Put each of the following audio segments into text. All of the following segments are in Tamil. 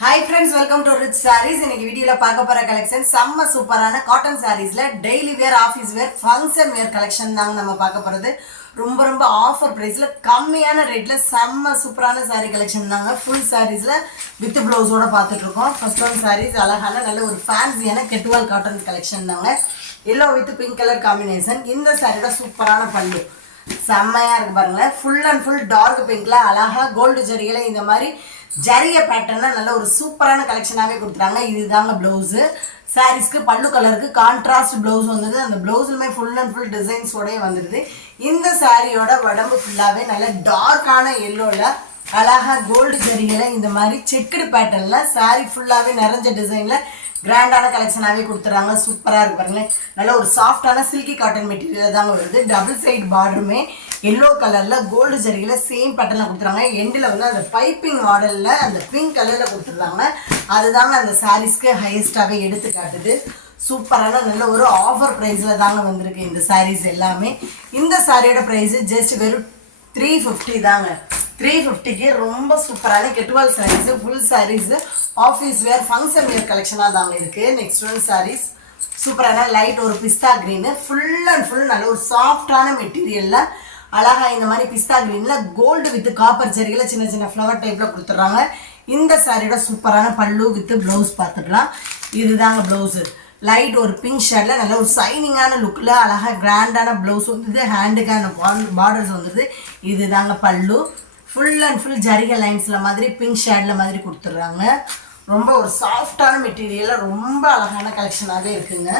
Hi friends, welcome to Rich Sarees. In this video, we will see collection செம்ம சூப்பரான cotton sareesல daily wear, office wear, function wear collection தாங்க நம்ம பார்க்க போறது. ரொம்ப ஆஃபர் பிரைஸ்ல கம்மியான ரேட்ல செம்ம சூப்பரான saree collection தாங்க. full sareesல with blouse ஓட பார்த்துட்டு இருக்கோம். first one sarees அழகான நல்ல ஒரு ஃபேன்சியான கெட்டுவால் cotton collection தாங்க. yellow with pink color combination. இந்த சாரியோட சூப்பரான பல்லு செம்மையா இருக்கு பாருங்க. full and full dark pinkல அழகா கோல்ட் ஜரிகையில இந்த மாதிரி ஜரிய பேட்டர்னா நல்ல ஒரு சூப்பரான கலெக்ஷனாவே கொடுத்துறாங்க. இதுதாங்க ப்ளவுஸ். சாரீஸ்க்கு பல்லு கலருக்கு கான்ட்ராஸ்ட் ப்ளவுஸ் வந்தது. அந்த ப்ளவுஸ்லுமே ஃபுல் அண்ட் ஃபுல் டிசைன்ஸோடய வந்துடுது. இந்த சாரியோட உடம்பு ஃபுல்லாகவே நல்ல டார்க்கான எல்லோவில் அழகா கோல்டு ஜரிகையில் இந்த மாதிரி செக்குடு பேட்டர்னில் சாரி ஃபுல்லாகவே நிறைஞ்ச டிசைனில் கிராண்டான கலெக்ஷனாகவே கொடுத்துறாங்க. சூப்பராக இருக்கு பாருங்களேன். நல்ல ஒரு சாஃப்டான சில்கி காட்டன் மெட்டீரியல் தாங்க வருது. டபுள் சைட் பார்டருமே எல்லோ கலரில் கோல்டு ஜரிகையில் சேம் பேட்டர்னில் கொடுத்துறாங்க. எண்டில் வந்து அந்த பைப்பிங் மாடலில் அந்த பிங்க் கலரில் கொடுத்துருக்காங்க. அதுதாங்க அந்த சாரீஸ்க்கு ஹையஸ்டாகவே எடுத்து காட்டுது. சூப்பரான நல்ல ஒரு ஆஃபர் ப்ரைஸில் தாங்க வந்திருக்கு இந்த சாரீஸ் எல்லாமே. இந்த சாரியோட ப்ரைஸு ஜஸ்ட் வெறும் 350 தாங்க. 350க்கு ரொம்ப சூப்பரான கெட்டுவால் sarees, full sarees, office wear, function wear கலெக்ஷனாக தாங்க இருக்குது. நெக்ஸ்ட் ஒன் சாரீஸ் சூப்பரான லைட் ஒரு பிஸ்தா க்ரீனு, ஃபுல் அண்ட் ஃபுல் நல்ல ஒரு சாஃப்டான மெட்டீரியலில் அழகா இந்த மாதிரி பிஸ்தா க்ரீனில் கோல்டு வித் காப்பர் ஜரிகையில் சின்ன சின்ன ஃப்ளவர் டைப்பில் கொடுத்துட்றாங்க. இந்த சாரியோட சூப்பரான பல்லு வித் ப்ளவுஸ் பார்த்துக்கலாம். இதுதாங்க ப்ளவுஸு. லைட் ஒரு பிங்க் ஷேடில் நல்ல ஒரு சைனிங்கான லுக்கில் அழகாக கிராண்டான ப்ளவுஸ் வந்துது. ஹேண்டுக்கான பார்டர்ஸ் வந்துடுது. இதுதாங்க பல்லு. ஃபுல் அண்ட் ஃபுல் ஜரிகை லைன்ஸில் மாதிரி பிங்க் ஷேடில் மாதிரி கொடுத்துட்றாங்க. ரொம்ப ஒரு சாஃப்டான மெட்டீரியலில் ரொம்ப அழகான கலெக்ஷனாகவே இருக்குங்க.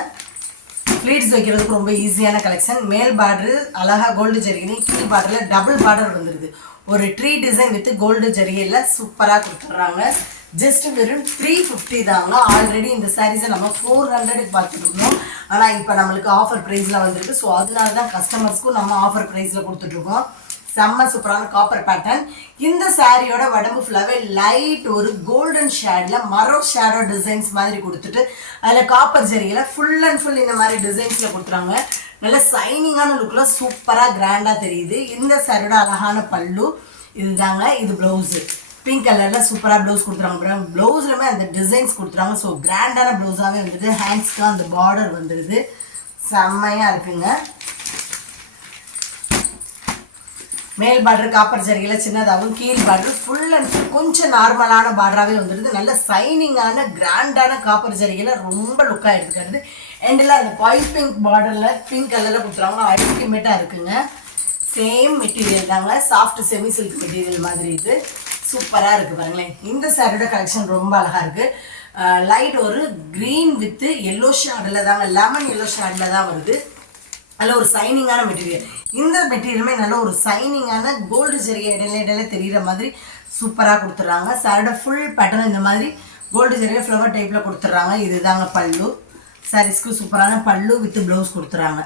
ஃப்ளீட்ஸ் வைக்கிறதுக்கு ரொம்ப ஈஸியான கலெக்ஷன். மேல் பார்டரு அழகாக கோல்டு ஜரிகை, கீழ் பார்டரில் டபுள் பார்டர் வந்துடுது. ஒரு ட்ரீ டிசைன் வித் கோல்டு ஜரிகையில் சூப்பராக கொடுத்துட்றாங்க. ஜஸ்ட் வெறும் 350 தாங்க. ஆல்ரெடி இந்த சாரீஸை நம்ம 400க்கு பார்த்துட்டு இருந்தோம். ஆனால் இப்போ நம்மளுக்கு ஆஃபர் ப்ரைஸில் வந்துருக்கு. ஸோ அதனால தான் கஸ்டமர்ஸ்க்கும் நம்ம ஆஃபர் ப்ரைஸில் கொடுத்துட்ருக்கோம். செம்ம சூப்பரான காப்பர் பேட்டர்ன். இந்த சாரியோட உடம்பு ஃபுல்லாகவே லைட் ஒரு கோல்டன் ஷேடில் மரோ ஷேடோ டிசைன்ஸ் மாதிரி கொடுத்துட்டு அதில் காப்பர் ஜரிகையில் ஃபுல் அண்ட் ஃபுல் இந்த மாதிரி டிசைன்ஸில் கொடுத்துறாங்க. நல்ல சைனிங்கான லுக்கில் சூப்பராக கிராண்டாக தெரியுது. இந்த சாரியோட அழகான பல்லு இதுதாங்க. இது ப்ளவுஸு பிங்க் கலரில் சூப்பராக ப்ளவுஸ் கொடுத்துறாங்க. ப்ளவுஸ்லுமே அந்த டிசைன்ஸ் கொடுத்துறாங்க. ஸோ கிராண்டான ப்ளவுஸாகவே வந்துடுது. ஹேண்ட்ஸ்க்கு அந்த பார்டர் வந்துடுது. செம்மையாக இருக்குங்க. மேல் பார்டர் காப்பர் ஜரிகையில் சின்னதாகவும், கீழ் பார்டர் ஃபுல் அண்ட் ஃபுல் கொஞ்சம் நார்மலான பார்டராகவே வந்துடுது. நல்ல சைனிங்கான கிராண்டான காப்பர் ஜரிகையில் ரொம்ப லுக்காக எடுத்துக்கிறது. எண்டில் அந்த பைப்பிங் பார்டரில் பிங்க் கலரில் கொடுத்துருவாங்க. அல்டிமேட்டாக இருக்குங்க. சேம் மெட்டீரியல் தாங்க. சாஃப்ட் செமி சில்க் மெட்டீரியல் மாதிரி இது சூப்பராக இருக்குது பாருங்களேன். இந்த சாரியோட கலெக்ஷன் ரொம்ப அழகாக இருக்குது. லைட் ஒரு க்ரீன் வித்து எல்லோ ஷேடில் தாங்க, லெமன் எல்லோ ஷேடில் தான் வருது. நல்ல ஒரு சைனிங்கான மெட்டீரியல். இந்த மெட்டீரியலுமே நல்ல ஒரு சைனிங்கான கோல்டு ஜரிகை இடையில தெரிகிற மாதிரி சூப்பராக கொடுத்துட்றாங்க. சாரியோட ஃபுல் பேட்டர்ன் இந்த மாதிரி கோல்டு ஜரிகை ஃப்ளவர் டைப்பில் கொடுத்துட்றாங்க. இதுதாங்க பல்லு. சாரீஸ்க்கு சூப்பரான பல்லு வித் ப்ளவுஸ் கொடுத்துறாங்க.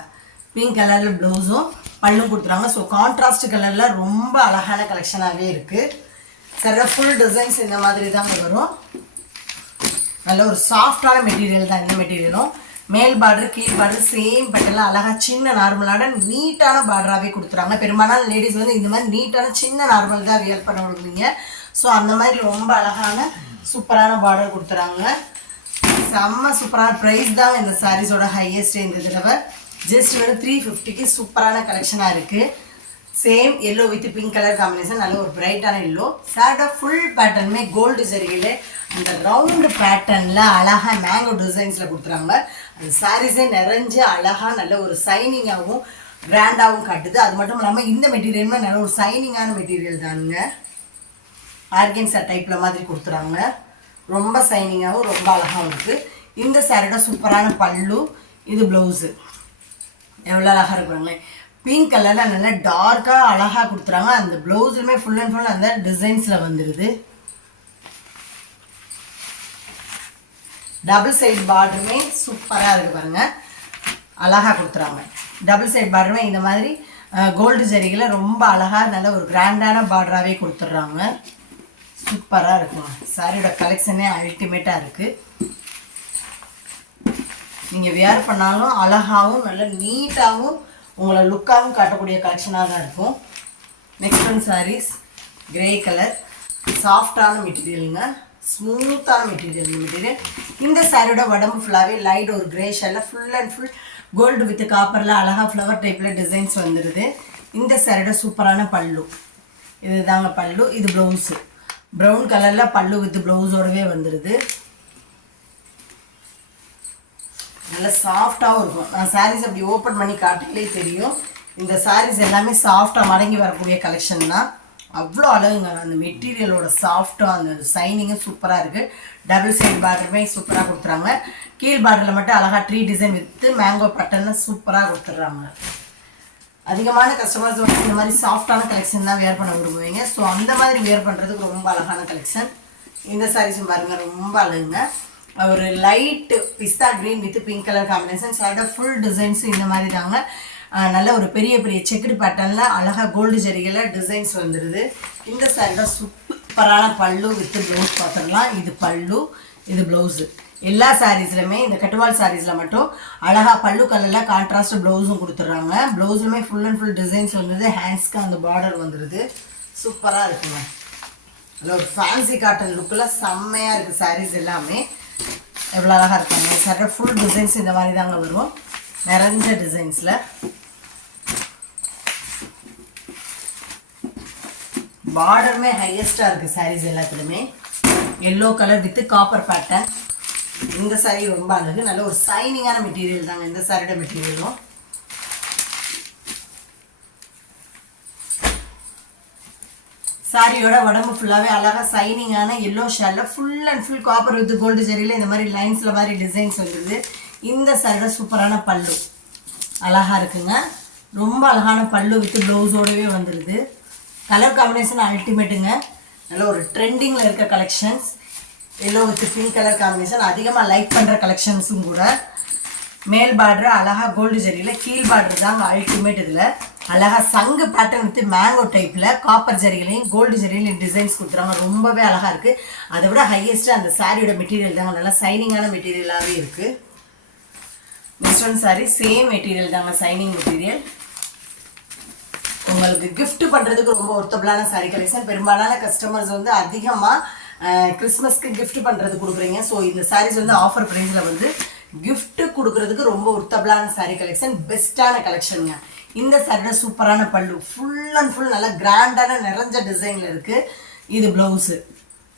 பிங்க் கலரில் ப்ளவுஸும் பல்லும் கொடுத்துறாங்க. ஸோ கான்ட்ராஸ்ட் கலரில் ரொம்ப அழகான கலெக்ஷனாகவே இருக்குது. சாரியோட ஃபுல் டிசைன்ஸ் இந்த மாதிரி தாங்க வரும். நல்ல ஒரு சாஃப்டான மெட்டீரியல் தான் இந்த மெட்டீரியலும். மேல் பார்டர் கீழ் பார்டர் சேம் பேட்டர்ல அழகாக சின்ன நார்மலான நீட்டான பார்டராகவே கொடுத்துறாங்க. பெரும்பாலான லேடிஸ் வந்து இந்த மாதிரி நீட்டான சின்ன நார்மல் தான் வியர் பண்ண விடுவீங்க. ஸோ அந்த மாதிரி ரொம்ப அழகான சூப்பரான பார்டர் கொடுத்துறாங்க. செம்ம சூப்பரான ப்ரைஸ் தான் இந்த சாரீஸோட ஹையஸ்ட். இந்த தடவை ஜஸ்ட் ஒரு 350க்கு சூப்பரான கலெக்ஷனாக இருக்குது. Same yellow with pink colour combination. நல்ல ஒரு பிரைட்டான எல்லோ. சாரியோட ஃபுல் பேட்டர்னுமே கோல்டு ஜரிகையில் அந்த ரவுண்டு பேட்டர்னில் அழகாக மேங்கோ டிசைன்ஸில் கொடுத்துறாங்க. அந்த சாரீஸே நிறைஞ்சு அழகாக நல்ல ஒரு சைனிங்காகவும் கிராண்டாகவும் காட்டுது. அது மட்டும் இல்லாமல் இந்த மெட்டீரியலுமே நல்ல ஒரு சைனிங்கான மெட்டீரியல் தானுங்க. ஆர்கன்ஸா டைப்பில் மாதிரி கொடுத்துறாங்க. ரொம்ப சைனிங்காகவும் ரொம்ப அழகாகவும் இருக்குது. இந்த சாரியோட சூப்பரான பல்லு. இது ப்ளவுஸு எவ்வளோ அழகாக இருக்குங்களே. பிங்க் கலரில் நல்லா டார்க்காக அழகாக கொடுத்துறாங்க. அந்த ப்ளவுஸுமே ஃபுல் அண்ட் ஃபுல் அந்த டிசைன்ஸில் வந்துடுது. டபுள் சைட் பார்டருமே சூப்பராக இருக்குது பாருங்கள். அழகாக கொடுத்துறாங்க. டபுள் சைட் பார்டருமே இந்த மாதிரி கோல்டு ஜரிகையில் ரொம்ப அழகாக நல்ல ஒரு கிராண்டான பார்டராகவே கொடுத்துட்றாங்க. சூப்பராக இருக்குங்க. சாரியோட கலெக்ஷனே அல்டிமேட்டாக இருக்குது. நீங்கள் வேர் பண்ணாலும் அழகாகவும் நல்ல நீட்டாகவும் உங்களை லுக்காகவும் காட்டக்கூடிய கலெக்ஷனாக தான் இருக்கும். Next one saris grey colour சாஃப்டான மெட்டீரியலுங்க. ஸ்மூத்தான மெட்டீரியல். இந்த சாரியோட உடம்பு ஃபுல்லாகவே லைட் ஒரு கிரே ஷேடில் full and full gold with காப்பரில் அழகாக ஃப்ளவர் டைப்பில் டிசைன்ஸ் வந்துடுது. இந்த சாரியோட சூப்பரான பல்லு, இது தாங்க பல்லு. இது ப்ளவுஸு, ப்ரௌன் கலரில் பல்லு வித் ப்ளவுஸோடவே வந்துடுது. நல்லா சாஃப்டாகவும் இருக்கும். நான் சாரீஸ் அப்படி ஓப்பன் பண்ணி காட்டிலே தெரியும். இந்த சாரீஸ் எல்லாமே சாஃப்டாக மடங்கி வரக்கூடிய கலெக்ஷன் தான். அவ்வளோ அழகுங்க. அந்த மெட்டீரியலோட சாஃப்டாக அந்த சைனிங்கும் சூப்பராக இருக்குது. டபுள் சைடு பார்டருமே சூப்பராக கொடுத்துறாங்க. கீழ் பார்டரில் மட்டும் அழகாக ட்ரீ டிசைன் வித்து மேங்கோ பட்டன்னு சூப்பராக கொடுத்துட்றாங்க. அதிகமான கஸ்டமர்ஸ் வந்து இந்த மாதிரி சாஃப்டான கலெக்ஷன் தான் வேர் பண்ண விரும்புவீங்க. ஸோ அந்த மாதிரி வேர் பண்ணுறதுக்கு ரொம்ப அழகான கலெக்ஷன். இந்த சாரீஸும் பாருங்கள், ரொம்ப அழகுங்க. ஒரு light pista green with pink colour combination. சாரியோட ஃபுல் டிசைன்ஸு இந்த மாதிரி தாங்க. நல்ல ஒரு பெரிய பெரிய செக்குடு பேட்டர்னில் அழகாக கோல்டு ஜரிகளில் டிசைன்ஸ் வந்துடுது. இந்த சாரியோட சூப்பரான பல்லு வித் ப்ளவுஸ் பார்த்துடலாம். இது பல்லு, இது ப்ளவுஸு. எல்லா சாரீஸ்லையுமே இந்த கட்டுவால் சாரீஸில் மட்டும் அழகாக பல்லு கலரில் கான்ட்ராஸ்ட் ப்ளவுஸும் கொடுத்துட்றாங்க. ப்ளவுஸ்லுமே ஃபுல் அண்ட் ஃபுல் டிசைன்ஸ் வந்துடுது. ஹேண்ட்ஸ்க்கு அந்த பார்டர் வந்துடுது. சூப்பராக இருக்குங்க. அதில் ஒரு ஃபேன்சி காட்டன் லுக்கில் செம்மையாக இருக்குது சாரீஸ் எல்லாமே. எவ்வளோ அழகாக இருக்காங்க. சாரியோட ஃபுல் டிசைன்ஸ் இந்த மாதிரி தாங்க வரும், நிறைஞ்ச டிசைன்ஸில். பார்டருமே ஹையஸ்டாக இருக்குது சாரீஸ் எல்லாத்துலேயுமே. Yellow colour with copper pattern. இந்த சாரீ ரொம்ப அழகு. நல்ல ஒரு சைனிங்கான மெட்டீரியல் தாங்க இந்த சாரியோட மெட்டீரியலும். சாரியோட உடம்பு ஃபுல்லாகவே அழகாக சைனிங்கான எல்லோ ஷேடில் full and full copper with gold ஜரியில் இந்த மாதிரி லைன்ஸில் மாதிரி டிசைன்ஸ் வந்துடுது. இந்த சாரியோட சூப்பரான பல்லு அழகாக இருக்குங்க. ரொம்ப அழகான பல்லு வித் ப்ளவுஸோடவே வந்துடுது. கலர் காம்பினேஷன் அல்டிமேட்டுங்க. நல்ல ஒரு ட்ரெண்டிங்கில் இருக்க collections. Yellow with pink colour combination அதிகமாக லைக் பண்ணுற கலெக்ஷன்ஸும் கூட. மேல் பார்டர் அழகாக கோல்டு ஜரியில், கீழ் பார்டர் தாங்க அல்டிமேட். இதில் அழகாக சங்கு பேட்டர்ன் வித் மேங்கோ டைப்பில் காப்பர் ஜரிகளையும் கோல்டு ஜரியிலையும் டிசைன்ஸ் கொடுத்துறாங்க. ரொம்பவே அழகாக இருக்குது. அதை விட ஹையஸ்ட்டு அந்த சாரியோட மெட்டீரியல் தாங்க நல்லா சைனிங்கான மெட்டீரியலாகவே இருக்குது. Next one sorry same material தாங்க, சைனிங் மெட்டீரியல். உங்களுக்கு கிஃப்ட் பண்ணுறதுக்கு ரொம்ப ஒர்த்தபிளான சாரீ கலெக்ஷன். பெரும்பாலான கஸ்டமர்ஸ் வந்து அதிகமாக கிறிஸ்மஸ்க்கு கிஃப்ட் பண்ணுறது கொடுக்குறீங்க. ஸோ இந்த சாரீஸ் வந்து ஆஃபர் ப்ரைஸில் வந்து கிஃப்ட் கொடுக்குறதுக்கு ரொம்ப ஒர்த்தபிளான சாரீ கலெக்ஷன், பெஸ்ட்டான கலெக்ஷனுங்க. இந்த சாரியோட சூப்பரான பல்லு ஃபுல் அண்ட் ஃபுல் நல்லா கிராண்டான நிறைஞ்ச டிசைனில் இருக்குது. இது ப்ளவுஸு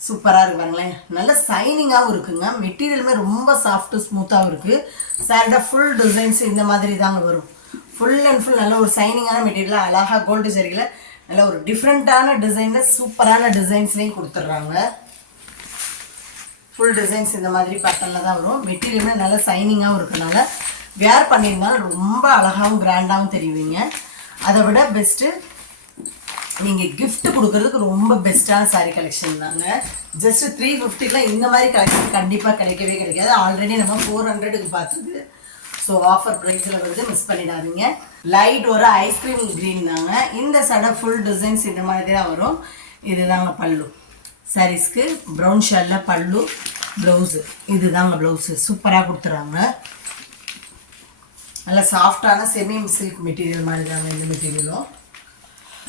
சூப்பராக இருக்கு பாருங்களேன். நல்ல சைனிங்காகவும் இருக்குங்க. மெட்டீரியலுமே ரொம்ப சாஃப்ட்டு ஸ்மூத்தாகவும் இருக்குது. சாரியோட ஃபுல் டிசைன்ஸ் இந்த மாதிரி தாங்க வரும். ஃபுல் அண்ட் ஃபுல் நல்ல ஒரு சைனிங்கான மெட்டீரியல் அழகாக கோல்டு ஜரியில் நல்ல ஒரு டிஃப்ரெண்ட்டான டிசைனில் சூப்பரான டிசைன்ஸ்லேயும் கொடுத்துட்றாங்க. ஃபுல் டிசைன்ஸ் இந்த மாதிரி பேட்டர்னில் தான் வரும். மெட்டீரியலுமே நல்ல சைனிங்காகவும் இருக்கனால வேர் பண்ணியிருந்தாலும் ரொம்ப அழகாகவும் கிராண்டாகவும் தெரிவிங்க. அதை விட பெஸ்ட்டு நீங்கள் கிஃப்ட் கொடுக்குறதுக்கு ரொம்ப பெஸ்ட்டான சாரீ கலெக்ஷன் தாங்க. ஜஸ்ட்டு 350க்குலாம் இந்த மாதிரி கலெக்ஷன் கண்டிப்பாக கிடைக்கவே கிடைக்காது. ஆல்ரெடி நம்ம 400க்கு பார்த்தது. ஸோ ஆஃபர் ப்ரைஸில் வந்து மிஸ் பண்ணிடாதீங்க. லைட் ஒரு ஐஸ்கிரீம் க்ரீன் தாங்க. இந்த சடை ஃபுல் டிசைன்ஸ் இந்த மாதிரி தான் வரும். இது தாங்க பல்லு. சாரீஸ்க்கு ப்ரௌன் ஷேடில் பல்லு, ப்ளவுஸு இது தாங்க ப்ளவுஸு. சூப்பராக கொடுத்துறாங்க. நல்ல சாஃப்டான செமி சில்க் மெட்டீரியல் மாதிரி தாங்க இந்த மெட்டீரியலும்.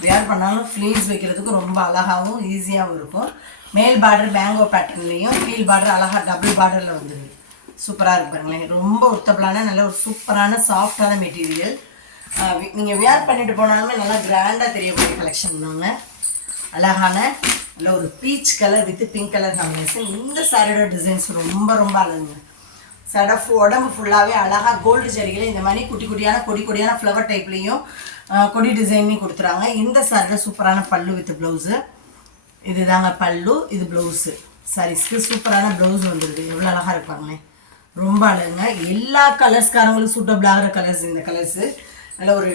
வேர் பண்ணாலும் ஃப்ளீவ்ஸ் வைக்கிறதுக்கு ரொம்ப அழகாகவும் ஈஸியாகவும் இருக்கும். மேல் பார்டர் மேங்கோ பேட்டர்ன்லேயும், கீழ் பார்டர் அழகாக டபுள் பார்டரில் வந்துடுது. சூப்பராக இருக்கு பாருங்களேன். ரொம்ப ஒர்த்தபிளான நல்ல ஒரு சூப்பரான சாஃப்டான மெட்டீரியல். நீங்கள் வேர் பண்ணிட்டு போனாலுமே நல்லா கிராண்டாக தெரியக்கூடிய கலெக்ஷன் தாங்க. அழகான நல்ல ஒரு peach colour with pink colour combination. இந்த சாரியோட டிசைன்ஸ் ரொம்ப ரொம்ப அழகுங்க. சாரியோட உடம்பு ஃபுல்லாகவே அழகாக கோல்டு ஜரிகளை இந்த மாதிரி குட்டி குட்டியான கொடியான ஃப்ளவர் டைப்லேயும் கொடி டிசைன்லையும் கொடுத்துறாங்க. இந்த சாரியோட சூப்பரான பல்லு வித் ப்ளவுஸு. இது தாங்க பல்லு, இது ப்ளவுஸு. சாரீஸ்க்கு சூப்பரான ப்ளவுஸ் வந்துடுது. எவ்வளோ அழகாக இருப்பாங்களே, ரொம்ப அழகுங்க. எல்லா கலர்ஸ்காரங்களுக்கும் சூட்டபிள் ஆகிற கலர்ஸ் இந்த கலர்ஸு. நல்ல ஒரு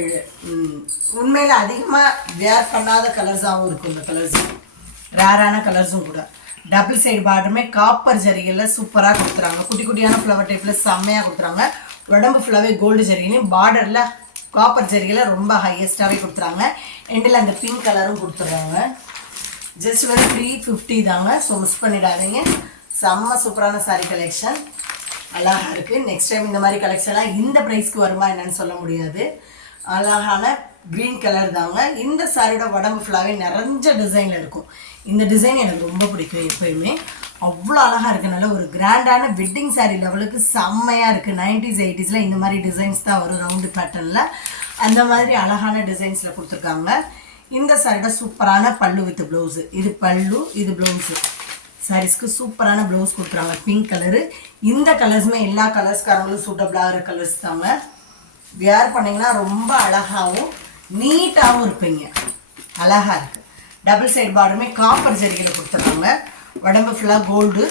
உண்மையில் அதிகமாக வேர் பண்ணாத கலர்ஸாகவும் இருக்கும் இந்த கலர்ஸு. ரேரான கலர்ஸும் கூட. டபுள் சைடு பார்டருமே காப்பர் ஜரிகளில் சூப்பராக கொடுத்துறாங்க. குட்டி குட்டியான ஃப்ளவர் டைப்பில் செம்மையாக கொடுத்துறாங்க. உடம்பு ஃபுல்லாகவே கோல்டு ஜரிகளையும் பார்டரில் காப்பர் ஜரிகளில் ரொம்ப ஹையஸ்ட்டாகவே கொடுத்துறாங்க. எண்டில் அந்த பிங்க் கலரும் கொடுத்துட்றாங்க. ஜஸ்ட் ஒரு 350 தாங்க. ஸோ மிஸ் பண்ணிடாதீங்க. செம்ம சூப்பரான சாரீ கலெக்ஷன். அழகாக இருக்குது. நெக்ஸ்ட் டைம் இந்த மாதிரி கலெக்ஷன்லாம் இந்த ப்ரைஸ்க்கு வருமா என்னன்னு சொல்ல முடியாது. அழகான க்ரீன் கலர் தாங்க. இந்த சாரியோட உடம்பு ஃபுல்லாகவே நிறைஞ்ச டிசைனில் இருக்கும். இந்த டிசைன் எனக்கு ரொம்ப பிடிக்கும். எப்போயுமே அவ்வளோ அழகாக இருக்குது. நல்ல ஒரு கிராண்டான வெட்டிங் சாரீ லெவலுக்கு செம்மையாக இருக்குது. 90s 80s இந்த மாதிரி டிசைன்ஸ் தான் வரும் ரவுண்டு பேட்டர்னில். அந்த மாதிரி அழகான டிசைன்ஸில் கொடுத்துருக்காங்க. இந்த சாரியோட சூப்பரான பல்லு வித் ப்ளவுஸு. இது பல்லு, இது ப்ளவுஸு. சாரீஸ்க்கு சூப்பரான ப்ளவுஸ் கொடுக்குறாங்க. Pink colour. இந்த கலர்ஸுமே எல்லா கலர்ஸ்காரங்களும் சூட்டபிளாகிற கலர்ஸ் தாங்க. வியர் பண்ணிங்கன்னா ரொம்ப அழகாகவும் நீட்டாகவும் இருப்பீங்க. அழகாக இருக்குது. டபுள் சைடு பார்டருமே காப்பர் ஜரிகையில் கொடுத்துருக்காங்க. உடம்பு ஃபுல்லாக கோல்டு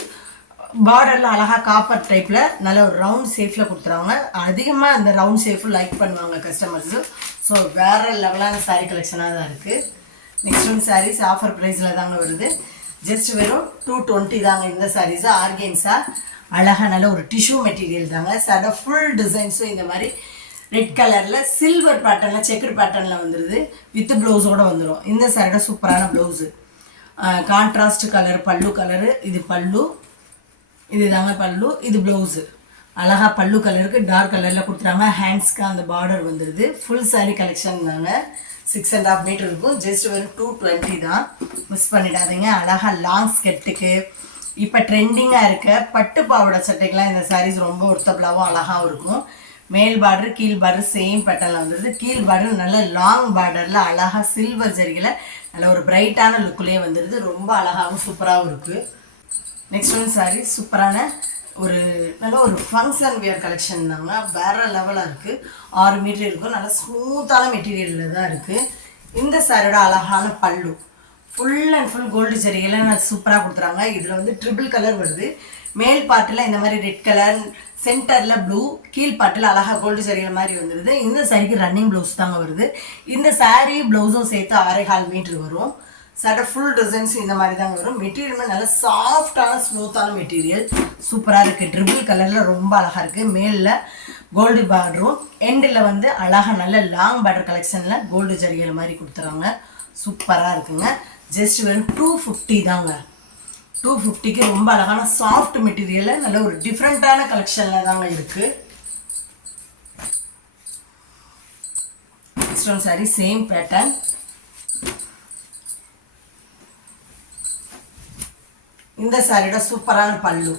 பார்டரில் அழகாக காப்பர் டைப்பில் நல்ல ஒரு ரவுண்ட் ஷேஃபில் கொடுத்துருவாங்க. அதிகமாக அந்த ரவுண்ட் ஷேஃபும் லைக் பண்ணுவாங்க கஸ்டமர்ஸு. ஸோ வேறு லெவலான சாரீ கலெக்ஷனாக தான் இருக்குது. நெக்ஸ்ட் ஒன் சாரீஸ் ஆஃபர் ப்ரைஸில் தாங்க வருது. ஜஸ்ட் வெறும் 220 தாங்க இந்த சாரீஸு. ஆர்கென்ஸா அழகாக நல்ல ஒரு டிஷ்யூ மெட்டீரியல் தாங்க. சட ஃபுல் டிசைன்ஸும் இந்த மாதிரி ரெட் கலரில் சில்வர் பேட்டர்னில் செக்குடு பேட்டர்னில் வந்துடுது. வித் ப்ளவுஸோடு வந்துடும். இந்த சாரியோட சூப்பரான ப்ளவுஸு. கான்ட்ராஸ்ட் கலர் பல்லு கலரு. இது பல்லு, இது தாங்க பல்லு, இது ப்ளவுஸு. அழகாக பல்லு கலருக்கு டார்க் கலரில் கொடுத்துறாங்க. ஹேண்ட்ஸ்க்கு அந்த பார்டர் வந்துடுது. ஃபுல் சாரீ கலெக்ஷன் தாங்க. 6.5 மீட்டர் இருக்கும். ஜஸ்ட் வெறும் 220 தான். மிஸ் பண்ணிடாதீங்க. அழகாக லாங் ஸ்கெட்டுக்கு இப்போ ட்ரெண்டிங்காக இருக்க பட்டு பாவாடை சட்டைக்கெலாம் இந்த சாரீஸ் ரொம்ப ஒர்த்தபிளாகவும் அழகாகவும் இருக்கும். மேல் பார்டர் கீழ் பார்டர் சேம் பேட்டர்னில் வந்துடுது. கீழ் பார்டர் நல்ல லாங் பார்டரில் அழகாக சில்வர் ஜரிகையில் நல்ல ஒரு பிரைட்டான லுக்குலேயே வந்துடுது. ரொம்ப அழகாகவும் சூப்பராகவும் இருக்குது. நெக்ஸ்ட் ஒன் சாரீ சூப்பரான ஒரு நல்ல ஒரு ஃபங்க்ஷன் வியர் கலெக்ஷன் தாங்க. வேறு லெவலாக இருக்குது. 6 மீட்டர் இருக்கும். நல்லா ஸ்மூத்தான மெட்டீரியலில் தான் இருக்குது. இந்த சாரியோட அழகான பல்லு ஃபுல் அண்ட் ஃபுல் கோல்டு ஜரிகையில் நான் சூப்பராக கொடுத்துறாங்க. இதில் வந்து ட்ரிபிள் கலர் வருது. மேல் பார்ட்டில் இந்த மாதிரி ரெட் கலர், சென்டரில் ப்ளூ, கீழ் பாட்டில் அழகாக கோல்டு சரிகிற மாதிரி வந்துடுது. இந்த சாரிக்கு ரன்னிங் ப்ளவுஸ் தாங்க வருது. இந்த சாரீ ப்ளவுஸும் சேர்த்து 6.25 மீட்டர் வரும். சட்டை ஃபுல் டிசைன்ஸ் இந்த மாதிரி தாங்க வரும். மெட்டீரியலுமே நல்ல சாஃப்டான ஸ்மூத்தான மெட்டீரியல் சூப்பராக இருக்குது. ட்ரிபிள் கலரில் ரொம்ப அழகாக இருக்குது. மேலில் கோல்டு பார்டரும் எண்டில் வந்து அழகாக நல்ல லாங் பார்டர் கலெக்ஷனில் கோல்டு ஜரிகை மாதிரி கொடுத்துறாங்க. சூப்பராக இருக்குங்க. ஜஸ்ட் வெறும் 250 தாங்க. 250க்கு ரொம்ப அழகான சாஃப்ட் மெட்டீரியலில் நல்ல ஒரு டிஃப்ரெண்ட்டான கலெக்ஷனில் தாங்க இருக்குது. Next one sorry same pattern. இந்த சாரியோட சூப்பரான பல்லு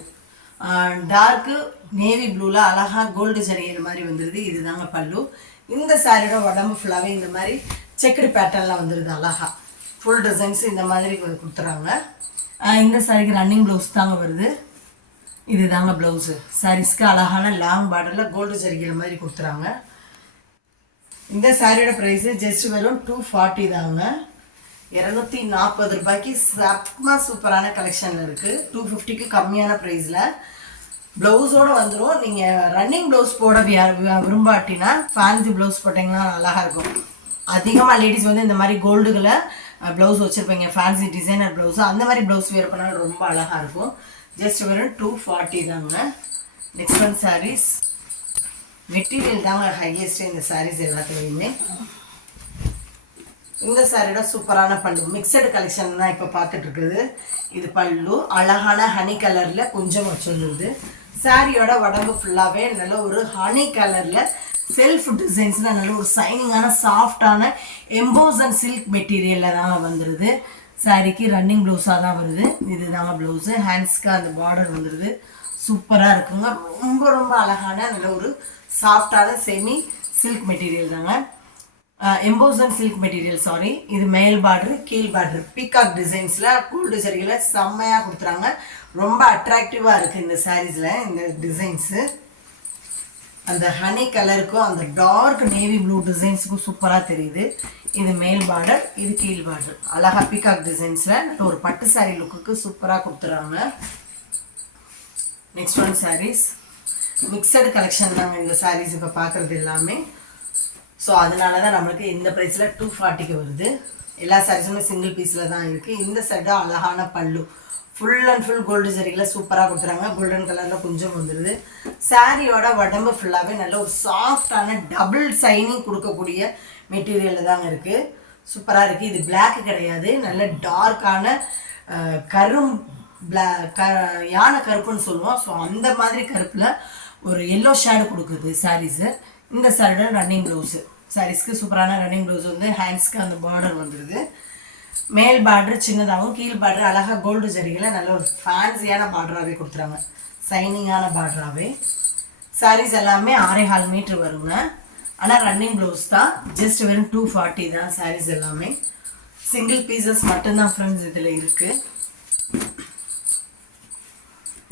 டார்க்கு நேவி ப்ளூவில் அழகாக கோல்டு ஜரிகை மாதிரி வந்துடுது. இது தாங்க பல்லு. இந்த சாரியோட உடம்பு ஃபுல்லாகவே இந்த மாதிரி செக்குடு பேட்டர்னில் வந்துடுது. அழகாக ஃபுல் டிசைன்ஸ் இந்த மாதிரி கொடுத்துறாங்க. இந்த சாரிக்கு ரன்னிங் ப்ளவுஸ் தாங்க வருது. இது தாங்க ப்ளவுஸு. சாரீஸ்க்கு அழகான லாங் பார்டரில் கோல்டு ஜரிகிற மாதிரி கொடுத்துறாங்க. இந்த சாரியோட ப்ரைஸு ஜஸ்ட் வெறும் 240 தாங்க. 240 ரூபாய்க்கு செம்ம சூப்பரான கலெக்ஷனில் இருக்குது. 250க்கு கம்மியான ப்ரைஸில் ப்ளவுஸோடு வந்துடும். நீங்கள் ரன்னிங் ப்ளவுஸ் போட விரும்பாட்டினா ஃபேன்சி ப்ளவுஸ் போட்டிங்கன்னா அழகாக இருக்கும். அதிகமாக லேடிஸ் வந்து இந்த மாதிரி கோல்டுகளை ப்ளவுஸ் வச்சுருப்பீங்க. ஃபேன்சி டிசைனர் ப்ளவுஸு அந்த மாதிரி ப்ளவுஸ் வேர் பண்ணாலும் ரொம்ப அழகாக இருக்கும். ஜஸ்ட் வெறும் 240 தாங்க. Next one saris. மெட்டீரியல் தாங்க ஹையஸ்ட்டு இந்த சாரீஸ் எல்லாத்துலேயுமே. இந்த சாரியோட சூப்பரான பல்லு மிக்சடு கலெக்ஷன் தான் இப்போ பார்த்துட்ருக்குது. இது பல்லு அழகான ஹனி கலரில் கொஞ்சம் வச்சுருந்தது. சாரியோட உடம்பு ஃபுல்லாகவே நல்ல ஒரு ஹனி கலரில் செல்ஃப் டிசைன்ஸில் நல்ல ஒரு சைனிங்கான சாஃப்டான எம்போஸ் அண்ட் சில்க் மெட்டீரியலில் தாங்க வந்துடுது. சாரிக்கு ரன்னிங் ப்ளவுஸாக தான் வருது. இது தாங்க ப்ளவுஸு. ஹேண்ட்ஸ்க்கு அந்த பார்டர் வந்துடுது. சூப்பராக இருக்குங்க. ரொம்ப ரொம்ப அழகான நல்ல ஒரு சாஃப்டான செமி சில்க் மெட்டீரியல் தாங்க. EMBOSS and silk material sorry. இது மேல் பார்டரு கீழ் பார்டரு பீகாக் டிசைன்ஸில் கோல்டு சரியில் செம்மையாக கொடுத்துறாங்க. ரொம்ப அட்ராக்டிவாக இருக்குது இந்த சாரீஸில் இந்த டிசைன்ஸு. அந்த ஹனி கலருக்கும் அந்த டார்க் நேவி ப்ளூ டிசைன்ஸுக்கும் சூப்பராக தெரியுது. இது மேல் பார்டர், இது கீழ் பார்டர். அழகாக பீகாக் டிசைன்ஸில் ஒரு பட்டு சாரீ லுக்குக்கு சூப்பராக கொடுத்துறாங்க. Next one saris. Mixed collection தாங்க இந்த சாரீஸ் இப்போ பார்க்குறது எல்லாமே. ஸோ அதனால தான் நம்மளுக்கு இந்த ப்ரைஸில் 240க்கு வருது. எல்லா சாரீஸுமே சிங்கிள் பீஸில் தான் இருக்குது. இந்த சைடு அழகான பல்லு ஃபுல் அண்ட் ஃபுல் கோல்டு சரியில் சூப்பராக கொடுத்துறாங்க. கோல்டன் கலரில் கொஞ்சம் வந்துடுது. சாரியோட உடம்பு ஃபுல்லாகவே நல்ல ஒரு சாஃப்டான டபுள் சைனிங் கொடுக்கக்கூடிய மெட்டீரியலில் தாங்க இருக்குது. சூப்பராக இருக்குது. இது பிளாக்கு கிடையாது, நல்ல டார்க்கான கரும் யானை கருப்புன்னு சொல்லுவோம். ஸோ அந்த மாதிரி கருப்பில் ஒரு எல்லோ ஷேடு கொடுக்குது சாரீஸு. இந்த சாரியோட ரன்னிங் ப்ளவுஸு. சாரீஸ்க்கு சூப்பரான ரன்னிங் ப்ளவுஸ் வந்து ஹேண்ட்ஸ்க்கு அந்த பார்டர் வந்துடுது. மேல் பார்டர் சின்னதாகவும் கீழ் பார்டர் அழகாக கோல்டு ஜரிகையில் நல்ல ஒரு ஃபேன்சியான பார்டராகவே கொடுத்துறாங்க, சைனிங்கான பார்டராகவே. சாரீஸ் எல்லாமே 6.25 மீட்டர் வருங்க. ஆனால் ரன்னிங் ப்ளவுஸ் தான், ஜஸ்ட் வெறும் 240 தான். சாரீஸ் எல்லாமே சிங்கிள் பீசஸ் மட்டும்தான் ஃப்ரெண்ட்ஸ் இதில் இருக்குது.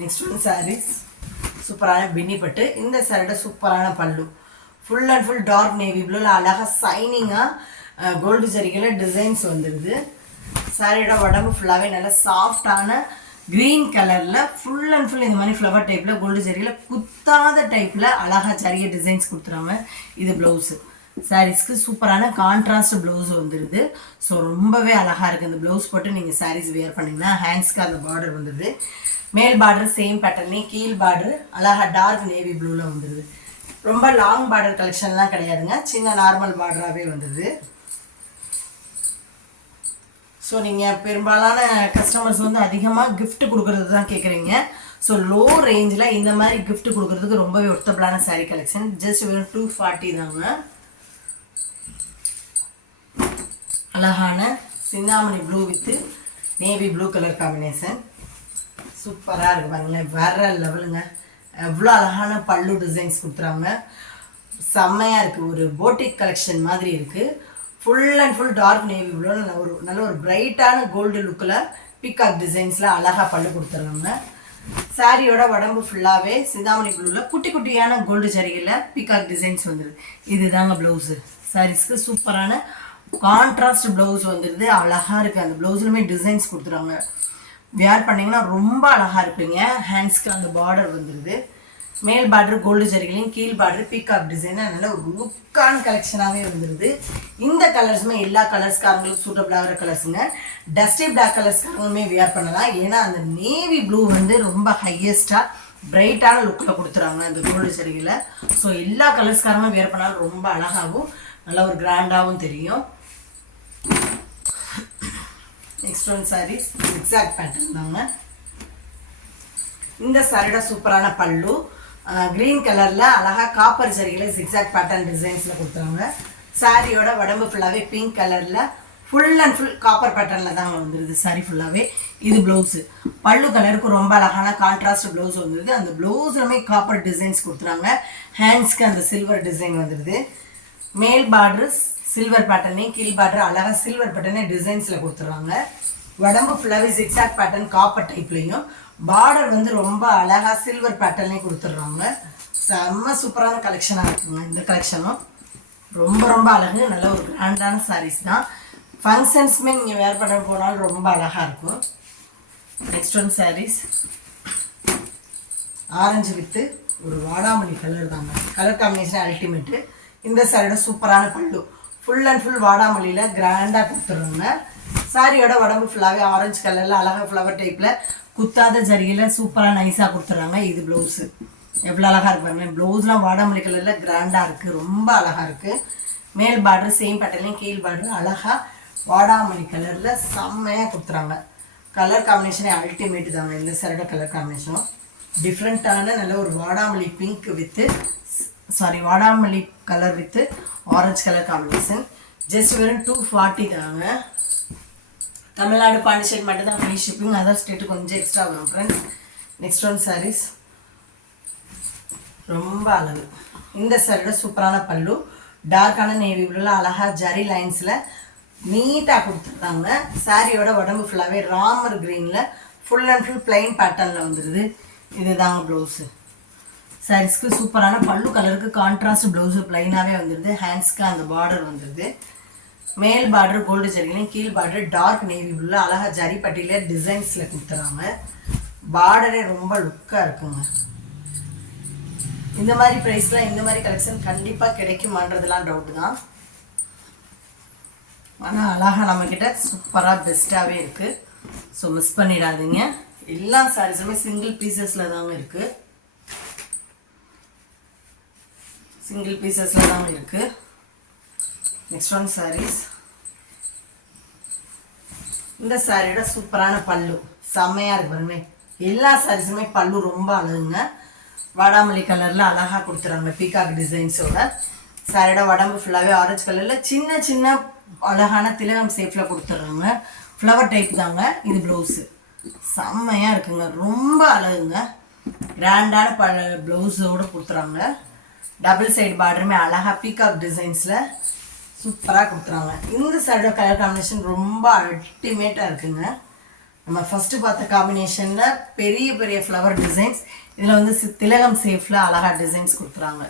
நெக்ஸ்ட் ஒன் சாரீஸ் சூப்பரான பின்னி பட்டு. இந்த சாரியோட சூப்பரான பல்லு full and full dark navy ப்ளூவில் அழகாக சைனிங்காக கோல்டு ஜரிகையில் டிசைன்ஸ் வந்துடுது. சாரியோட உடம்பு ஃபுல்லாகவே நல்லா சாஃப்டான க்ரீன் கலரில் ஃபுல் அண்ட் ஃபுல் இந்த மாதிரி ஃப்ளவர் டைப்பில் கோல்டு ஜரிகையில் குத்தாத டைப்பில் அழகாக ஜரிகை டிசைன்ஸ் கொடுத்துறாங்க. இது ப்ளவுஸு. சாரீஸ்க்கு சூப்பரான கான்ட்ராஸ்ட் ப்ளவுஸ் வந்துடுது. ஸோ ரொம்பவே அழகாக இருக்குது. இந்த ப்ளவுஸ் போட்டு நீங்கள் சாரீஸ் வியர் பண்ணிங்கன்னா ஹேண்ட்ஸ்க்கு அந்த பார்டர் வந்துடுது. மேல் பார்டர் சேம் பேட்டர்னே, கீழ் பார்டர் அழகாக டார்க் நேவி ப்ளூவில் வந்துடுது. ரொம்ப லாங் பார்டர் கலெக்ஷன்லாம் கிடையாதுங்க, சின்ன நார்மல் பார்டராகவே வந்துடுது. ஸோ நீங்கள் பெரும்பாலான கஸ்டமர்ஸ் வந்து அதிகமாக கிஃப்ட் கொடுக்குறது தான் கேட்குறீங்க. ஸோ லோ ரேஞ்சில் இந்த மாதிரி கிஃப்ட் கொடுக்குறதுக்கு ரொம்பவே ஒர்த்தபிளான சாரீ கலெக்ஷன். ஜஸ்ட் வெறும் 240 தாங்க. அழகான Chintamani blue with navy blue colour combination சூப்பராக இருக்குது பாருங்களேன், வேற லெவலுங்க. எவ்வளோ அழகான பல்லு டிசைன்ஸ் கொடுத்துறாங்க, செம்மையாக இருக்குது. ஒரு போட்டிக் கலெக்ஷன் மாதிரி இருக்குது. Full and full dark navy blue நல்ல ஒரு பிரைட்டான கோல்டு லுக்கில் பீகாக் டிசைன்ஸில் அழகாக பல்லு கொடுத்துருவாங்க. சாரியோட உடம்பு ஃபுல்லாகவே சிந்தாமணி ப்ளூவில் குட்டி குட்டியான கோல்டு ஜரிகையில் பீகாக் டிசைன்ஸ் வந்துடுது. இது தாங்க ப்ளவுஸு. சாரீஸ்க்கு சூப்பரான கான்ட்ராஸ்ட் ப்ளவுஸ் வந்துடுது. அழகாக இருக்குது. அந்த ப்ளவுஸ்லுமே டிசைன்ஸ் கொடுத்துருவாங்க. வியர் பண்ணிங்கன்னா ரொம்ப அழகாக இருப்பீங்க. ஹேண்ட்ஸ்க்கு அந்த பார்டர் வந்துடுது. மேல் பார்டர் கோல்டு ஜரிகையும் கீழ் பார்டர் பீகாக் டிசைன் நல்ல ஒரு லுக்கான கலெக்ஷனாகவே வந்துடுது. இந்த கலர்ஸுமே எல்லா கலர்ஸ்காரங்களுக்கும் சூட்டபிள் ஆகிற கலர்ஸுங்க. டஸ்டி பிளாக் கலர்ஸ்காரங்களுமே வியர் பண்ணலாம். ஏன்னா அந்த நேவி ப்ளூ வந்து ரொம்ப ஹையஸ்டாக பிரைட்டான லுக்கில் கொடுத்துறாங்க அந்த கோல்டு ஜரிகையில். ஸோ எல்லா கலர்ஸ்காரங்களும் வியர் பண்ணாலும் ரொம்ப அழகாகவும் நல்ல ஒரு கிராண்டாகவும் தெரியும். Next one saris exact pattern தாங்க. இந்த சாரியோட சூப்பரான பல்லு க்ரீன் கலரில் அழகாக காப்பர் ஜரிகையில் ஜிக்ஸாக் பேட்டர்ன் டிசைன்ஸில் கொடுத்துருவாங்க. சாரியோட உடம்பு ஃபுல்லாகவே பிங்க் கலரில் ஃபுல் அண்ட் ஃபுல் காப்பர் பேட்டர்னில் தாங்க வந்துடுது சாரி ஃபுல்லாகவே. இது ப்ளவுஸு. பல்லு கலருக்கு ரொம்ப அழகான கான்ட்ராஸ்ட் ப்ளவுஸ் வந்துடுது. அந்த ப்ளவுஸ்லுமே காப்பர் டிசைன்ஸ் கொடுத்துறாங்க. ஹேண்ட்ஸ்க்கு அந்த சில்வர் டிசைன் வந்துடுது. மேல் பார்டர் சில்வர் பேட்டர்னே, கீழ் பார்டர் அழகாக சில்வர் பேட்டர்னே டிசைன்ஸில் கொடுத்துருவாங்க. உடம்பு ஃபுல்லாகவே ஜிக்ஸாக் பேட்டர்ன் காப்பர் டைப்லேயும், பார்டர் வந்து ரொம்ப அழகாக சில்வர் பேட்டர்ன்லேயும் கொடுத்துட்றாங்க. செம்ம சூப்பரான கலெக்ஷனாக இருக்குங்க. இந்த கலெக்ஷனும் ரொம்ப ரொம்ப அழகு. நல்ல ஒரு கிராண்டான சாரீஸ் தான். ஃபங்க்ஷன்ஸுமே நீங்கள் வேர் பண்ண போனாலும் ரொம்ப அழகாக இருக்கும். Next one saris orange with ஒரு வாடாமல்லி கலர் தாங்க. Colour combination ultimate. இந்த சாரியோட சூப்பரான பல்லு ஃபுல் அண்ட் ஃபுல் வாடாமல்லியில் கிராண்டாக கொடுத்துட்றாங்க. சாரியோட உடம்பு ஃபுல்லாகவே ஆரஞ்சு கலரில் அழகாக ஃப்ளவர் டைப்பில் குத்தாத ஜரிகையில் சூப்பராக நைஸாக கொடுத்துட்றாங்க. இது ப்ளவுஸு. எவ்வளோ அழகாக இருப்பாங்க. ப்ளவுஸ்லாம் வாடாமல்லி கலரில் கிராண்டாக இருக்குது, ரொம்ப அழகாக இருக்குது. மேல் பார்டர் சேம் பேட்டர்லையும் கீழ் பார்டர் அழகாக வாடாமல்லி கலரில் செம்மையாக கொடுத்துறாங்க. கலர் காம்பினேஷனே அல்டிமேட்டு தாங்க. இந்த சாரியோட கலர் காம்பினேஷனும் டிஃப்ரெண்ட்டான நல்ல ஒரு வாடாமல்லி பிங்க் வித்து வாடாமல்லி colour with orange colour combination. Just வெறும் 240 தாங்க. தமிழ்நாடு பாண்டிச்சேரி மட்டும் தான் ஃப்ரீ ஷிப்பிங். அதர் ஸ்டேட்டு கொஞ்சம் எக்ஸ்ட்ரா வரும் ஃப்ரெண்ட்ஸ். நெக்ஸ்ட் ஒன் சாரீஸ் ரொம்ப அழகு. இந்த சாரியோட சூப்பரான பல்லு டார்க்கான நேவி ப்ளூவில் அழகாக ஜரி லைன்ஸில் நீட்டாக கொடுத்துருக்காங்க. சாரியோட உடம்பு ஃபுல்லாகவே ராமர் க்ரீனில் ஃபுல் அண்ட் ஃபுல் பிளைன் பேட்டர்னில் வந்துடுது. இது தாங்க ப்ளவுஸு. சாரீஸ்க்கு சூப்பரான பல்லு கலருக்கு கான்ட்ராஸ்ட் ப்ளவுஸு ப்ளைனாகவே வந்துடுது. ஹேண்ட்ஸ்க்கு அந்த பார்டர் வந்துடுது. மேல் பார்டர் கோல்டு ஜரிகையும் கீழ் பார்டர் டார்க் நேவி ப்ளூவில் அழகாக ஜரி பட்டியில் டிசைன்ஸில் கொடுத்துறாங்க. பார்டரே ரொம்ப லுக்காக இருக்குங்க. இந்த மாதிரி ப்ரைஸில் இந்த மாதிரி கலெக்ஷன் கண்டிப்பாக கிடைக்குமான்றதுலாம் டவுட்டு தான். ஆனால் அழகாக நம்மக்கிட்ட சூப்பராக பெஸ்ட்டாகவே இருக்குது. ஸோ மிஸ் பண்ணிடாதீங்க. எல்லா சாரீஸுமே சிங்கிள் பீசஸில் தாங்க இருக்குது. சிங்கிள் பீசஸில் தாங்க இருக்குது. Next one saris. இந்த சாரியோட சூப்பரான பல்லு செம்மையாக இருக்கு பாருங்க. எல்லா சாரீஸுமே பல்லு ரொம்ப அழகுங்க. வாடாமல்லி கலரில் அழகாக கொடுத்துறாங்க பீகாக் டிசைன்ஸோட. சாரியோட உடம்பு ஃபுல்லாகவே ஆரஞ்சு கலரில் சின்ன சின்ன அழகான திலகம் ஷேப்பில் கொடுத்துட்றாங்க. ஃப்ளவர் டைப் தாங்க. இது ப்ளவுஸு செம்மையாக இருக்குங்க, ரொம்ப அழகுங்க. கிராண்டான ப்ளவுஸோடு கொடுத்துறாங்க. டபுள் சைடு பார்டருமே அழகாக பீகாக் டிசைன்ஸில் சூப்பராக கொடுத்துறாங்க. இந்த சைடோட கலர் காம்பினேஷன் ரொம்ப அல்டிமேட்டாக இருக்குங்க. நம்ம ஃபஸ்ட்டு பார்த்த காம்பினேஷனில் பெரிய பெரிய ஃப்ளவர் டிசைன்ஸ், இதில் வந்து திலகம் ஷேப்பில் அழகாக டிசைன்ஸ் கொடுத்துறாங்க.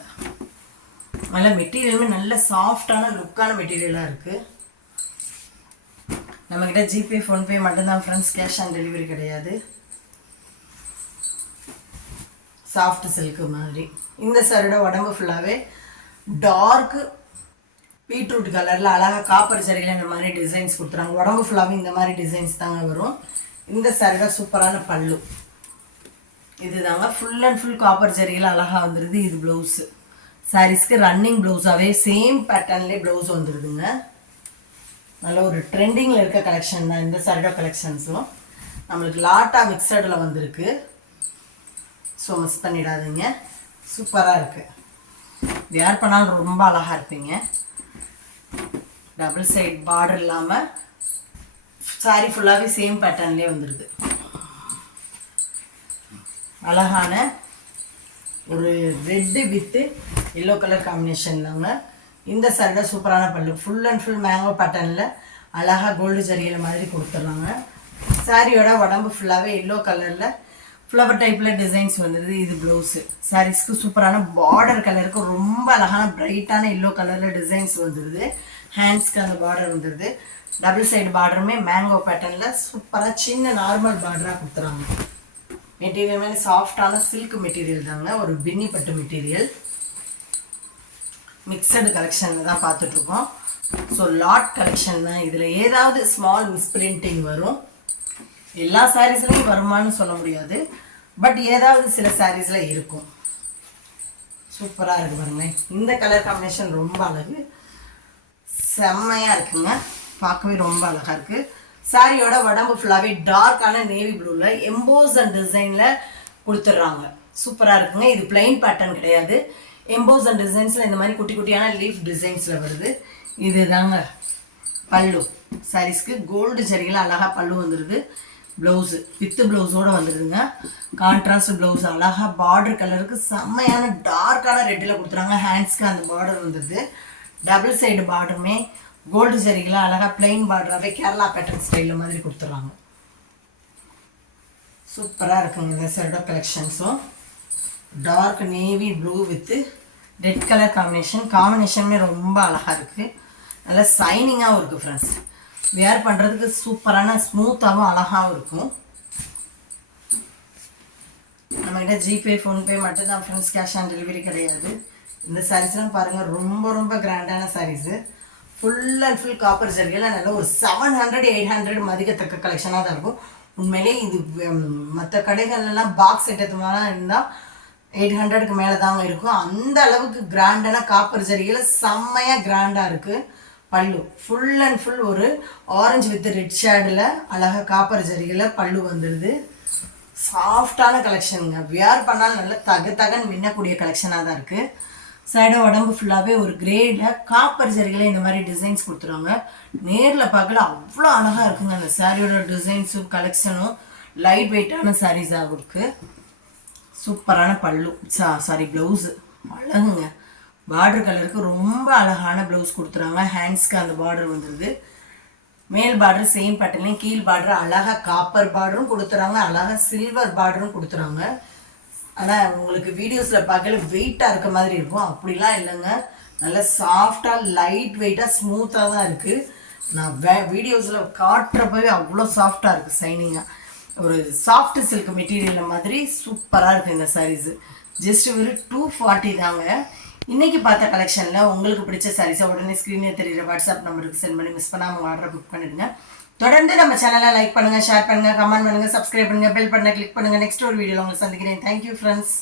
நல்ல மெட்டீரியலுமே நல்ல சாஃப்டான லுக்கான மெட்டீரியலாக இருக்குது. நம்மக்கிட்ட ஜிபே ஃபோன்பே மட்டும்தான் ஃப்ரெண்ட்ஸ், கேஷ் ஆன் டெலிவரி கிடையாது. சாஃப்ட் சில்க்கு மாதிரி. இந்த சாரியோட உடம்பு ஃபுல்லாகவே டார்க்கு பீட்ரூட் கலரில் அழகாக காப்பர் சரியில் இந்த மாதிரி டிசைன்ஸ் கொடுத்துறாங்க. உடம்பு ஃபுல்லாகவே இந்த மாதிரி டிசைன்ஸ் தாங்க வரும். இந்த சாரியோட சூப்பரான பல்லு இது தாங்க. ஃபுல் அண்ட் ஃபுல் காப்பர் சரியில் அழகாக வந்துடுது. இது ப்ளவுஸு. சாரீஸ்க்கு ரன்னிங் ப்ளவுஸாகவே சேம் பேட்டர்ன்லேயே ப்ளவுஸ் வந்துடுதுங்க. நல்ல ஒரு ட்ரெண்டிங்கில் இருக்க கலெக்ஷன் தான் இந்த சாரியோட கலெக்ஷன்ஸும். நம்மளுக்கு லாட்டாக மிக்சடில் வந்திருக்கு. ஸோ மிஸ் பண்ணிடாதீங்க. சூப்பராக இருக்குது. வேர் பண்ணாலும் ரொம்ப அழகாக இருப்பீங்க. டபுள் சைட் பார்டர் இல்லாமல் சாரி ஃபுல்லாகவே சேம் பேட்டர்ன்லேயே வந்துடுது. அழகான ஒரு red with yellow colour combination தாங்க. இந்த சாரியோட சூப்பரான பல்லு ஃபுல் அண்ட் ஃபுல் மேங்கோ பேட்டர்னில் அழகாக கோல்டு ஜரிகையில் மாதிரி கொடுத்துட்றாங்க. சாரியோட உடம்பு ஃபுல்லாகவே எல்லோ கலரில் ஃப்ளவர் டைப்பில் டிசைன்ஸ் வந்துடுது. இது ப்ளவுஸு. சாரீஸ்க்கு சூப்பரான பார்டர் கலருக்கு ரொம்ப அழகான பிரைட்டான எல்லோ கலரில் டிசைன்ஸ் வந்துடுது. ஹேண்ட்ஸ்க்கு அந்த பார்டர் வந்துடுது. டபுள் சைடு பார்டருமே மேங்கோ பேட்டர்னில் சூப்பராக சின்ன நார்மல் பார்டராக கொடுத்துறாங்க. மெட்டீரியலுமே சாஃப்டான சில்க் மெட்டீரியல் தாங்க. ஒரு பின்னி பட்டு மெட்டீரியல். மிக்சடு கலெக்ஷன் தான் பார்த்துட்ருக்கோம். ஸோ லாட் கலெக்ஷன் தான். இதில் ஏதாவது ஸ்மால் மிஸ்பிரிண்டிங் வரும். எல்லா சாரீஸ்லையும் வருமானு சொல்ல முடியாது, பட் ஏதாவது சில சாரீஸில் இருக்கும். சூப்பராக இருக்குது பாருங்க. இந்த கலர் காம்பினேஷன் ரொம்ப அழகு, செம்மையாக இருக்குங்க. பார்க்கவே ரொம்ப அழகாக இருக்குது. சாரியோட உடம்பு ஃபுல்லாகவே டார்க்கான நேவி ப்ளூவில் எம்போஸ் அண்ட் டிசைனில் கொடுத்துட்றாங்க. சூப்பராக இருக்குங்க. இது பிளைன் பேட்டர்ன் கிடையாது. எம்போஸ் அண்ட் டிசைன்ஸில் இந்த மாதிரி குட்டி குட்டியான லீஃப் டிசைன்ஸில் வருது. இது தாங்க பல்லு. சாரீஸ்க்கு கோல்டு சரியில் அழகாக பல்லு வந்துடுது. Blouse with ப்ளவுஸோடு வந்துடுதுங்க. கான்ட்ராஸ்ட் ப்ளவுஸ் அழகாக பார்டர் கலருக்கு செம்மையான டார்க்கான ரெட்டில் கொடுத்துறாங்க. ஹேண்ட்ஸ்க்கு அந்த பார்டர் வந்துடுது. டபுள் சைடு பார்டருமே கோல்டு சரியில் அழகாக பிளெயின் பார்டராகவே கேரளா பேட்டர்ன் ஸ்டைலில் மாதிரி கொடுத்துட்றாங்க. சூப்பராக இருக்குங்க இந்த சைடோ கலெக்ஷன்ஸும். Dark navy blue with red colour காம்பினேஷனுமே ரொம்ப அழகாக இருக்குது. நல்லா சைனிங்காகவும் இருக்குது ஃப்ரெண்ட்ஸ். வேர் பண்ணுறதுக்கு சூப்பரான ஸ்மூத்தாகவும் அழகாகவும் இருக்கும். நம்மகிட்ட ஜிபே ஃபோன்பே மட்டும்தான் ஃப்ரெண்ட்ஸ், கேஷ் ஆன் டெலிவரி கிடையாது. இந்த சாரீஸ்லாம் பாருங்கள், ரொம்ப ரொம்ப கிராண்டான sarees. Full and full copper ஜரிகையில் நல்ல ஒரு 700-800 மதிக்கத்தக்க கலெக்ஷனாக தான் இருக்கும். உண்மையிலே இது மற்ற கடைகள்லாம் பாக்ஸ் ஐட்டத்து மாதிரி இருந்தால் 800க்கு மேலே தாங்க இருக்கும். அந்த அளவுக்கு கிராண்டான காப்பர் ஜரிகையில் செம்மையாக கிராண்டாக இருக்குது. பல்லு ஃபுல் அண்ட் ஃபுல் ஒரு ஆரஞ்சு வித் ரெட் ஷேடில் அழகாக காப்பர் ஜரிகையில் பல்லு வந்துடுது. சாஃப்டான கலெக்ஷனுங்க. வியர் பண்ணாலும் நல்ல தகன்னு மின்னக்கூடிய கலெக்ஷனாக தான் இருக்குது. சைடோ உடம்பு ஃபுல்லாகவே ஒரு கிரேடில் காப்பர் ஜரிகையில் இந்த மாதிரி டிசைன்ஸ் கொடுத்துருவாங்க. நேரில் பார்க்கல அவ்வளோ அழகாக இருக்குங்க. அந்த சாரியோட டிசைன்ஸும் கலெக்ஷனும் லைட் வெயிட்டான சாரீஸாக இருக்குது. சூப்பரான பல்லு சாரி ப்ளவுஸு அழகுங்க. பார்டர் கலருக்கு ரொம்ப அழகான ப்ளவுஸ் கொடுத்துறாங்க. ஹேண்ட்ஸ்க்கு அந்த பார்டர் வந்துடுது. மேல் பார்டர் சேம் பேட்டர்லையும், கீழ் பார்டர் அழகாக காப்பர் பார்டரும் கொடுத்துறாங்க, அழகாக சில்வர் பார்டரும் கொடுத்துறாங்க. ஆனால் உங்களுக்கு வீடியோஸில் பார்க்கல வெயிட்டாக இருக்க மாதிரி இருக்கும். அப்படிலாம் இல்லைங்க. நல்லா சாஃப்டாக லைட் வெயிட்டாக ஸ்மூத்தாக தான் இருக்குது. நான் வீடியோஸில் காட்டுறப்பவே அவ்வளோ சாஃப்டாக இருக்குது, சைனிங்காக. ஒரு சாஃப்ட் சில்க் மெட்டீரியல் மாதிரி சூப்பராக இருக்குது இந்த சாரீஸு. ஜஸ்ட் ஒரு 240 தாங்க. இன்றைக்கி பார்த்த கலெக்ஷனில் உங்களுக்கு பிடிச்ச சாரீஸை உடனே ஸ்க்ரீனே தெரியுற வாட்ஸ்அப் நம்பருக்கு சென்ட் பண்ணி மிஸ் பண்ணாமல் ஆர்டரை புக் பண்ணிடுங்க. தொடர்ந்து நம்ம சேனலை லைக் பண்ணுங்கள், ஷேர் பண்ணுங்கள், கமெண்ட் பண்ணுங்கள், சப்ஸ்கிரைப் பண்ணுங்கள், பெல் பட்டனை கிளிக் பண்ணுங்கள். நெக்ஸ்ட் ஒரு வீடியோவில் உங்களை சந்திக்கிறேன். Thank you friends.